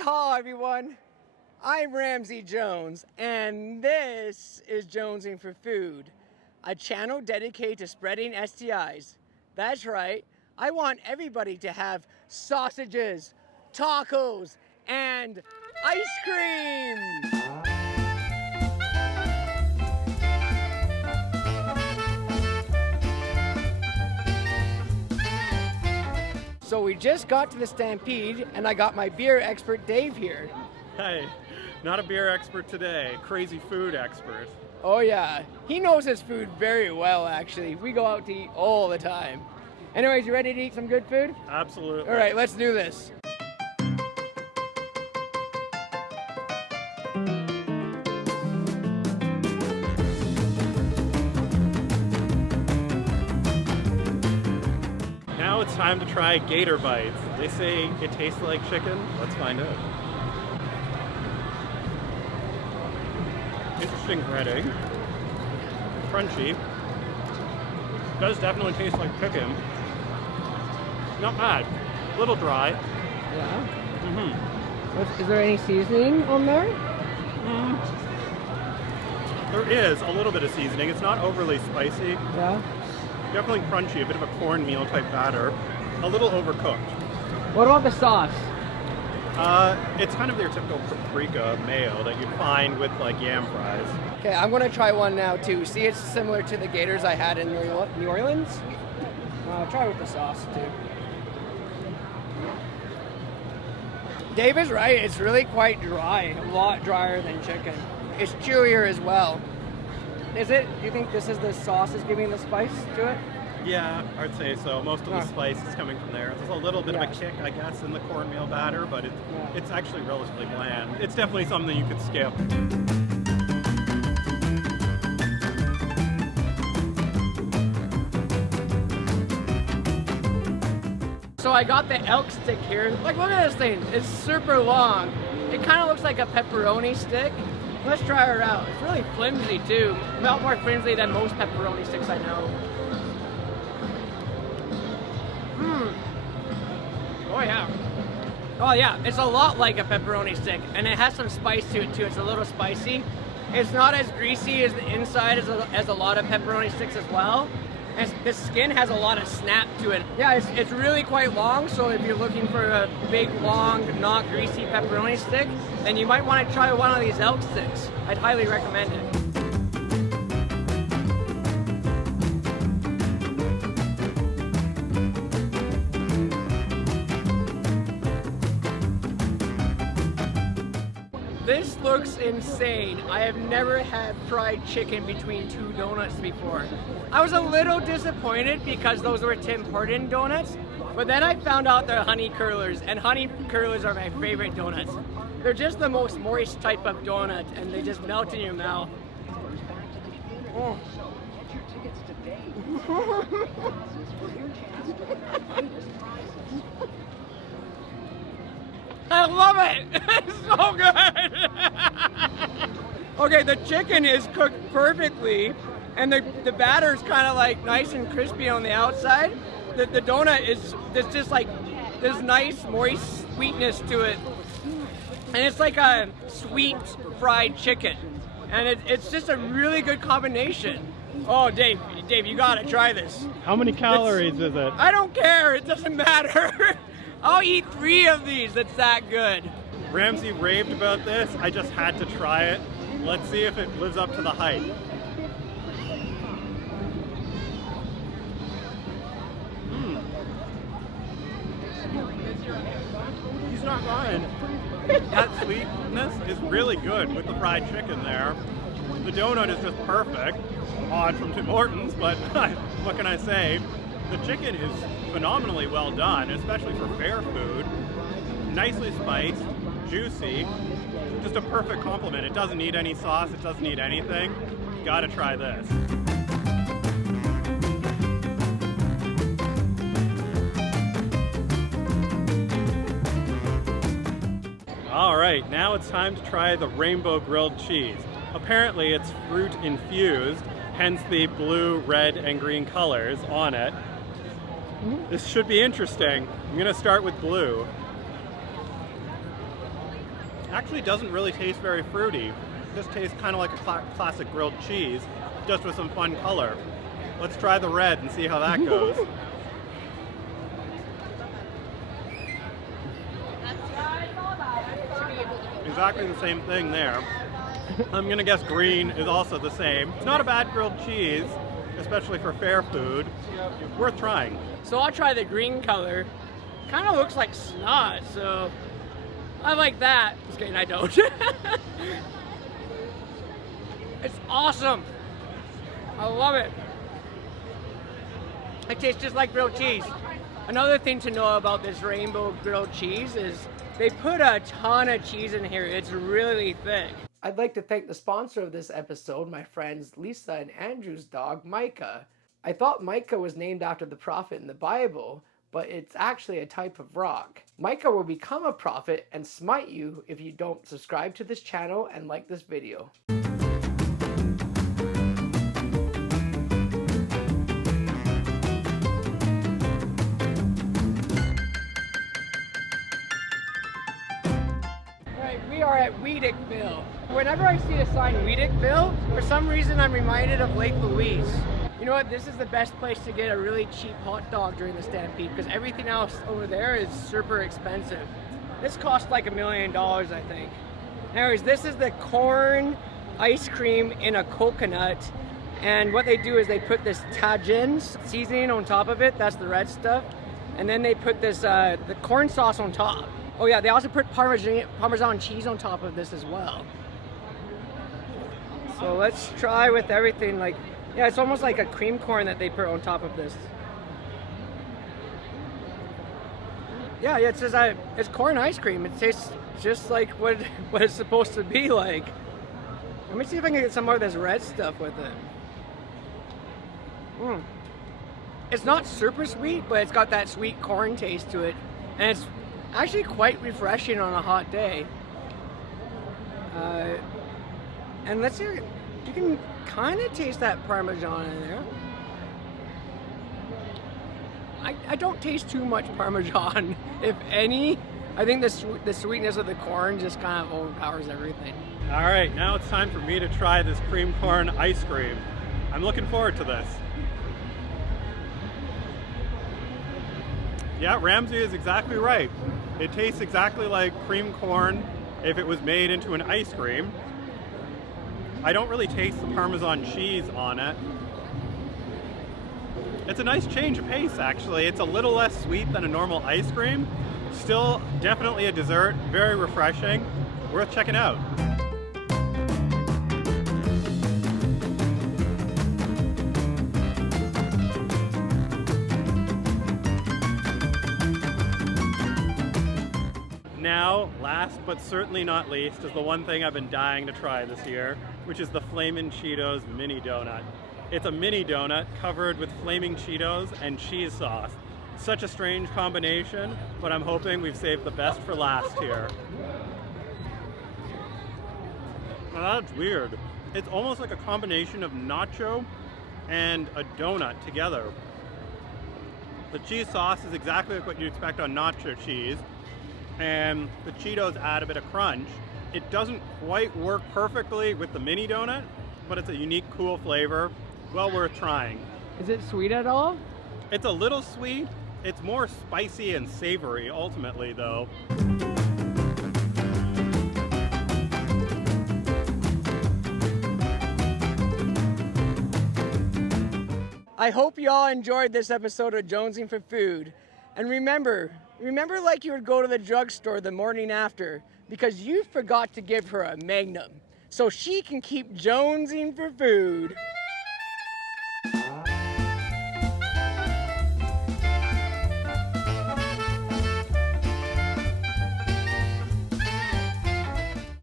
Yeehaw, everyone! I'm Ramsey Jones, and this is Jonesing for Food, a channel dedicated to spreading STIs. That's right, I want everybody to have sausages, tacos, and ice cream! So we just got to the Stampede, and I got my beer expert Dave here. Hey, not a beer expert today, crazy food expert. Oh yeah, he knows his food very well actually. We go out to eat all the time. Anyways, you ready to eat some good food? Absolutely. All right, let's do this. Now it's time to try Gator Bites. They say it tastes like chicken. Let's find out. Interesting breading. Crunchy. Does definitely taste like chicken. Not bad. A little dry. Yeah. Mm-hmm. Is there any seasoning on there? There is a little bit of seasoning. It's not overly spicy. Yeah. Definitely crunchy, a bit of a cornmeal type batter. A little overcooked. What about the sauce? It's kind of their typical paprika mayo that you'd find with like yam fries. Okay, I'm gonna try one now too. See, it's similar to the Gators I had in New Orleans. Try with the sauce too. Dave is right, it's really quite dry, a lot drier than chicken. It's chewier as well. Is it? Do you think this is the sauce is giving the spice to it? Yeah, I'd say so. Most of the spice is coming from there. There's a little bit of a kick, I guess, in the cornmeal batter, but it's actually relatively bland. It's definitely something you could skip. So I got the elk stick here. Like, look at this thing. It's super long. It kind of looks like a pepperoni stick. Let's try her out. It's really flimsy too. A lot more flimsy than most pepperoni sticks I know. Oh yeah. Oh yeah, it's a lot like a pepperoni stick, and it has some spice to it too. It's a little spicy. It's not as greasy as the inside as a lot of pepperoni sticks as well. And the skin has a lot of snap to it. Yeah, it's really quite long, so if you're looking for a big, long, not greasy pepperoni stick, then you might want to try one of these elk sticks. I'd highly recommend it. This looks insane. I have never had fried chicken between two donuts before. I was a little disappointed because those were Tim Horton donuts, but then I found out they're honey curlers, and honey curlers are my favorite donuts. They're just the most moist type of donut, and they just melt in your mouth. Oh. I love it! It's so good! Okay, the chicken is cooked perfectly, and the batter's kind of like nice and crispy on the outside. The donut is just like this nice moist sweetness to it, and it's like a sweet fried chicken, and it's just a really good combination. Oh, Dave, you gotta try this. How many calories is it? I don't care, it doesn't matter. I'll eat 3 of these, it's that good. Ramsey raved about this. I just had to try it. Let's see if it lives up to the hype. He's not lying. That sweetness is really good with the fried chicken there. The donut is just perfect. Odd from Tim Hortons, but what can I say? The chicken is phenomenally well done, especially for fair food. Nicely spiced, juicy, just a perfect complement. It doesn't need any sauce, it doesn't need anything. You gotta try this. All right, now it's time to try the rainbow grilled cheese. Apparently it's fruit infused, hence the blue, red, and green colors on it. This should be interesting. I'm gonna start with blue. Actually doesn't really taste very fruity. Just tastes kind of like a classic grilled cheese, just with some fun color. Let's try the red and see how that goes. Exactly the same thing there. I'm gonna guess green is also the same. It's not a bad grilled cheese, especially for fair food. Worth trying. So I'll try the green color. Kind of looks like snot, so I like that. Just kidding, I don't. It's awesome. I love it. It tastes just like grilled cheese. Another thing to know about this rainbow grilled cheese is they put a ton of cheese in here. It's really thick. I'd like to thank the sponsor of this episode, my friends Lisa and Andrew's dog, Micah. I thought Micah was named after the prophet in the Bible, but it's actually a type of rock. Micah will become a prophet and smite you if you don't subscribe to this channel and like this video. We are at Weedickville. Whenever I see a sign Weedickville, for some reason I'm reminded of Lake Louise. You know what, this is the best place to get a really cheap hot dog during the Stampede because everything else over there is super expensive. This cost like $1 million, I think. Anyways, this is the corn ice cream in a coconut, and what they do is they put this Tajin seasoning on top of it, that's the red stuff, and then they put this the corn sauce on top. Oh yeah, they also put Parmesan cheese on top of this as well. So let's try with everything. Like, yeah, it's almost like a cream corn that they put on top of this. Yeah, it says it's corn ice cream. It tastes just like what it's supposed to be like. Let me see if I can get some more of this red stuff with it. It's not super sweet, but it's got that sweet corn taste to it, and it's actually quite refreshing on a hot day. And let's see, you can kind of taste that Parmesan in there. I don't taste too much Parmesan, if any. I think the sweetness of the corn just kind of overpowers everything. All right, now it's time for me to try this cream corn ice cream. I'm looking forward to this. Yeah, Ramsey is exactly right. It tastes exactly like cream corn if it was made into an ice cream. I don't really taste the Parmesan cheese on it. It's a nice change of pace, actually. It's a little less sweet than a normal ice cream. Still definitely a dessert, very refreshing, worth checking out. Now, last but certainly not least, is the one thing I've been dying to try this year, which is the Flamin Cheetos mini donut. It's a mini donut covered with Flaming Cheetos and cheese sauce. Such a strange combination, but I'm hoping we've saved the best for last here. Now that's weird. It's almost like a combination of nacho and a donut together. The cheese sauce is exactly like what you'd expect on nacho cheese, and the Cheetos add a bit of crunch. It doesn't quite work perfectly with the mini donut, but it's a unique, cool flavor. Well worth trying. Is it sweet at all? It's a little sweet. It's more spicy and savory, ultimately, though. I hope you all enjoyed this episode of Jonesing for Food. And remember like you would go to the drugstore the morning after because you forgot to give her a Magnum so she can keep jonesing for food.